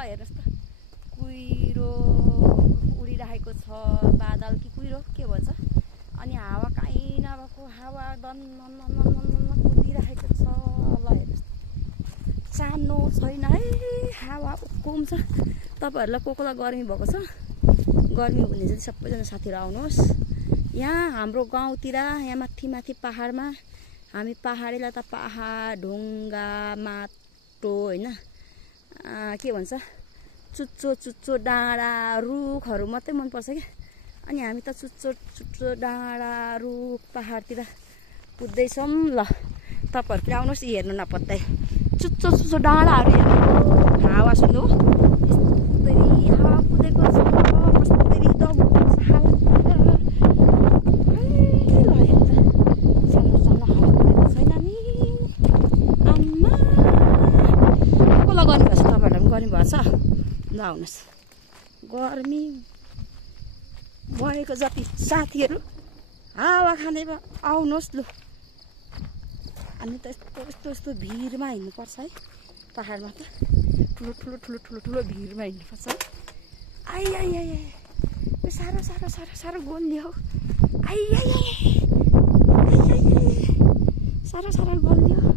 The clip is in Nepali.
हेर्नुहोस् त कुहिरो उडिरहेको छ बादल कि कुहिरो के भन्छ अनि हावा काहीँ नभएको हावा दन कुदिरहेको छ ल हेर्नुहोस् सानो छैन है हावा उक्कुम छ तपाईहरुलाई कोकोला गर्मी भएको छ गर्मी हुने चाहिँ सबैजना साथीहरु आउनुहोस् यहाँ हाम्रो गाउँतिर यहाँ माथि पहाडमा हामी पहाडीलाई त पहाड ढुङ्गा माटो हैन के भन्छ चुच्चो डाँडा रुखहरु मात्रै मन पर्छ के अनि हामी त चुच्चो डाँडा रुख पहाडतिर कुद्दै छौं ल तपाईहरु पनि आउनुहोस् हेर्नु नपत्तै चुच्चो डाँडाहरु हेर्नु हावा सुन्नु यस्तै हावा कुदेको छ कस्तरी दम ल आउनुहोस् गर्मी बढेको जति साथीहरु हावा खाने भए आउनुहोस् लु अनि त यस्तो भिरमा हिँड्नु पर्छ है पहाडमा त ठुलो भिरमा हिँड्नु पर्छ आइ सारो गोल्यो आइ सारो गोल्यो